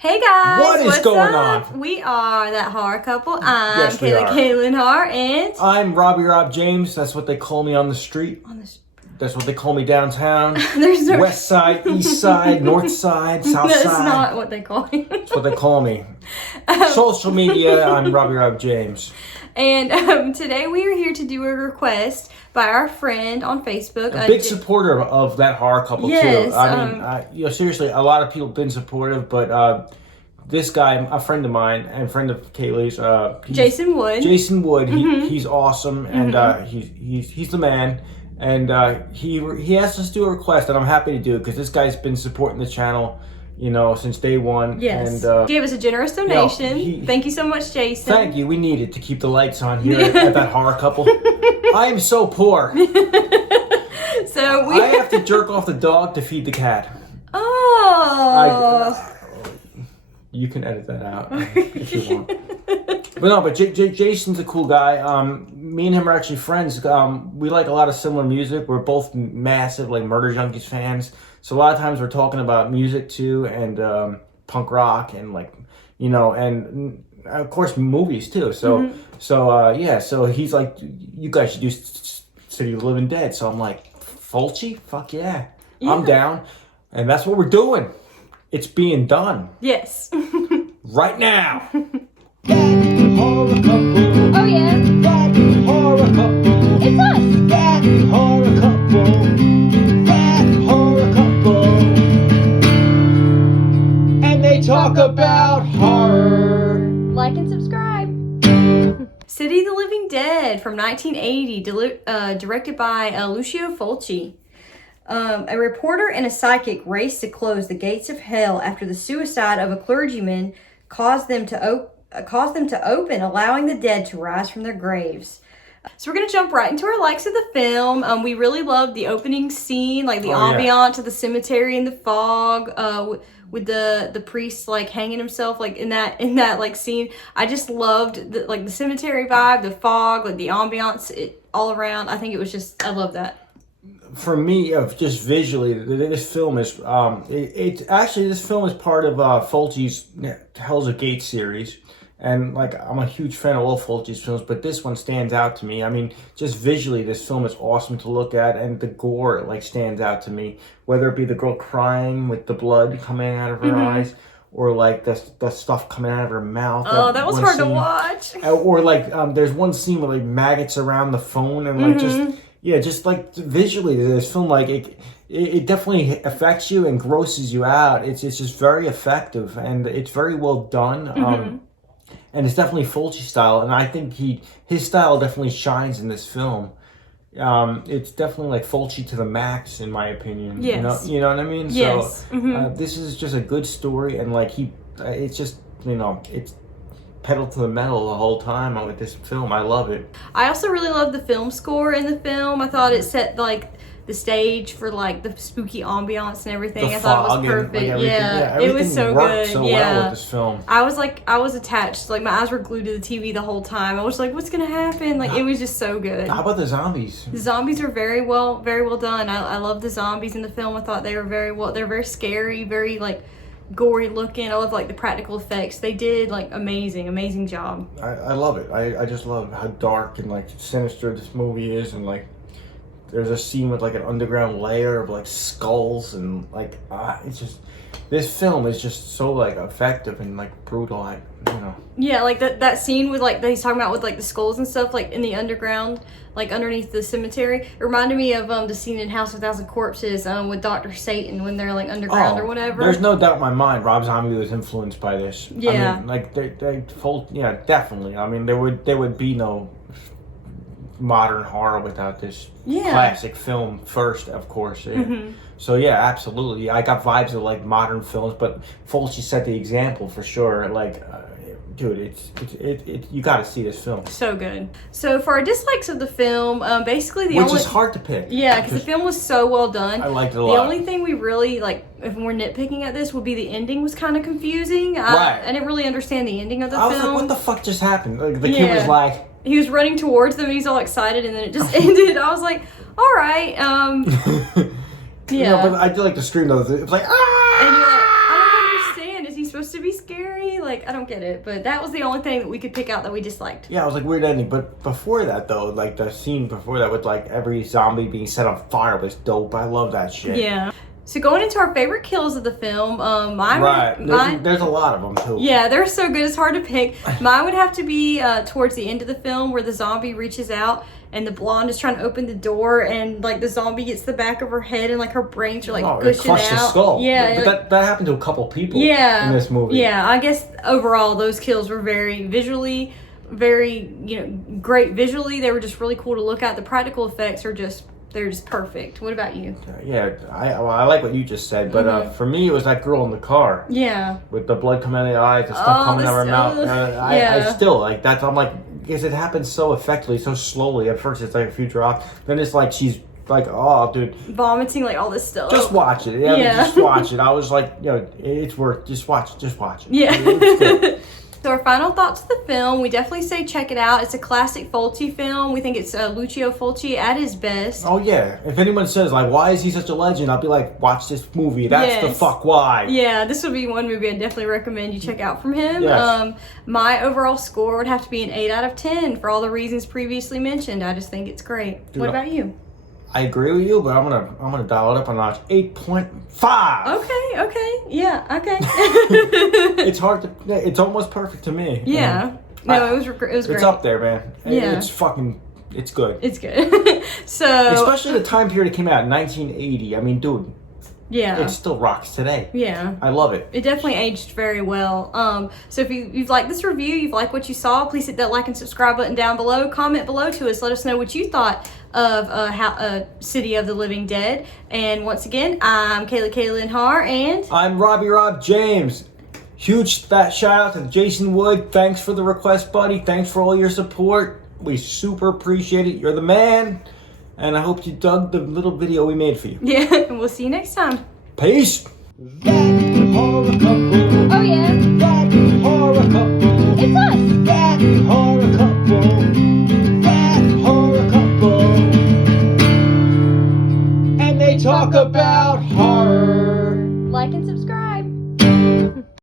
Hey guys, What is what's going up? on? We are That Horror Couple. I'm Yes, we Kayla are. Kaylin Har, and I'm Rob James. That's what they call me on the street. That's what they call me downtown. there's no West side, east side, north side, south That's side. not what they call me. That's what they call me. Social media, I'm Rob James. And today we are here to do a request by our friend on Facebook. A big supporter of That Horror Couple, Yes, too. I mean, seriously, a lot of people have been supportive, but this guy, a friend of mine and friend of Kaylee's, Jason Wood. Jason Wood, he's awesome, and he's the man. And he asked us to do a request, and I'm happy to do it because this guy's been supporting the channel, since day one. Yes. And gave us a generous donation. Thank you so much, Jason. Thank you. We need it to keep the lights on here at That Horror Couple. I am so poor. So I have to jerk off the dog to feed the cat. Oh. You can edit that out if you want. But Jason's a cool guy. Me and him are actually friends. We like a lot of similar music. We're both massive Murder Junkies fans. So a lot of times we're talking about music too, and punk rock, and and of course movies too. So so he's like, you guys should do City of the Living Dead. So I'm like, Fulci? Fuck yeah. I'm down. And that's what we're doing. It's being done. Yes. Right now. That Horror Couple. Oh yeah. That Horror Couple. It's us. That Horror Couple. That Horror Couple. And they talk about horror. Like and subscribe. City of the Living Dead from 1980, directed by Lucio Fulci. A reporter and a psychic race to close the gates of hell after the suicide of a clergyman caused them to open, allowing the dead to rise from their graves. So we're going to jump right into our likes of the film. We really loved the opening scene, the ambiance of the cemetery in the fog, with the priest hanging himself in that scene. I just loved the cemetery vibe, the fog, the ambiance, all around. I think it was just, I love that. For me, just visually, this film is this film is part of Fulci's Hell's Gate series, and I'm a huge fan of all Fulci's films, but this one stands out to me. I mean, just visually, this film is awesome to look at, and the gore stands out to me. Whether it be the girl crying with the blood coming out of her eyes, or the stuff coming out of her mouth. Oh, that was hard to watch. Or there's one scene with maggots around the phone, and just visually, this film, it definitely affects you and grosses you out. It's just very effective, and it's very well done. And it's definitely Fulci style, and I think his style definitely shines in this film. It's definitely Fulci to the max, in my opinion. Yes. You know what I mean? Yes. So this is just a good story, and it's just it's pedal to the metal the whole time with this film. I love it. I also really love the film score in the film. I thought it set the stage for the spooky ambiance and everything. I thought it was perfect. It was so good. Well with this film. I was attached. My eyes were glued to the TV the whole time. I was like, what's gonna happen? It was just so good. How about the zombies? The zombies are very well done. I love the zombies in the film. I thought they were they're very scary, very gory looking. I love the practical effects. They did amazing job. I love it. I just love how dark and sinister this movie is, and there's a scene with an underground layer of skulls, and it's just, this film is just so effective and brutal. Yeah, that scene with he's talking about with the skulls and stuff in the underground, underneath the cemetery. It reminded me of the scene in House of 1,000 Corpses with Dr. Satan when they're underground or whatever. There's no doubt in my mind Rob Zombie was influenced by this. Yeah. I mean, definitely. I mean, there would be no modern horror without this classic film first, of course. So yeah, absolutely. I got vibes of modern films, but Fulci set the example for sure. Dude, it's you got to see this film. So good. So for our dislikes of the film, basically which is hard to pick. Yeah, because the film was so well done. I liked it a lot. The only thing we really if we're nitpicking at this, would be the ending was kind of confusing. Right. I didn't really understand the ending of the film. I was film. what the fuck just happened? The kid was he was running towards them, and he's all excited, and then it just ended. I was like, all right. Yeah. But I do like the scream though. It was ah! And you're I don't understand. Is he supposed to be be scary? Like, I don't get it. But that was the only thing that we could pick out that we disliked. Yeah, it was like weird ending. But before that, though, like the scene before that with like every zombie being set on fire was dope. I love that shit. Yeah. So going into our favorite kills of the film, There's a lot of them too. Yeah, they're so good. It's hard to pick. Mine would have to be towards the end of the film where the zombie reaches out and the blonde is trying to open the door and like the zombie gets the back of her head and like her brains are like it gushing out. crushed the skull. Yeah, but that happened to a couple people. Yeah, in this movie. Yeah, I guess overall those kills were very visually, very great visually. They were just really cool to look at. The practical effects are they're just perfect. What about you? Yeah, I like what you just said, but for me, it was that girl in the car. Yeah. With the blood coming out of the eyes, the stuff coming out of her mouth. I still like that. I'm like, because it happens so effectively, so slowly. At first, it's like a few drops. Then it's like she's like, oh, dude. Vomiting like all this stuff. Just watch it. Yeah. I mean, just watch it. I was like, it's worth. Just watch it. Yeah. It's good. So our final thoughts of the film, we definitely say check it out. It's a classic Fulci film. We think it's Lucio Fulci at his best. Oh yeah. If anyone says like, why is he such a legend? I'll be like, watch this movie. That's the fuck why. Yeah, this would be one movie I'd definitely recommend you check out from him. Yes. My overall score would have to be an 8 out of 10 for all the reasons previously mentioned. I just think it's great. What about you? I agree with you, but I'm gonna dial it up a notch. 8.5. Okay, yeah, okay. It's hard to. It's almost perfect to me. Yeah. No, it was great. It's up there, man. Yeah. It's good. It's good. So. Especially the time period it came out, 1980. I mean, dude. Yeah. It still rocks today. Yeah. I love it. It definitely aged very well. So if you've liked this review, you've liked what you saw, please hit that like and subscribe button down below. Comment below to us. Let us know what you thought of City of the Living Dead. And once again, I'm Kayla Har, and I'm Rob James. Huge fat shout out to Jason Wood. Thanks for the request, buddy. Thanks for all your support. We super appreciate it. You're the man. And I hope you dug the little video we made for you. Yeah, and we'll see you next time. Peace. That horror couple. Oh yeah, That horror couple. it's us. That horror couple. That horror couple. And they talk about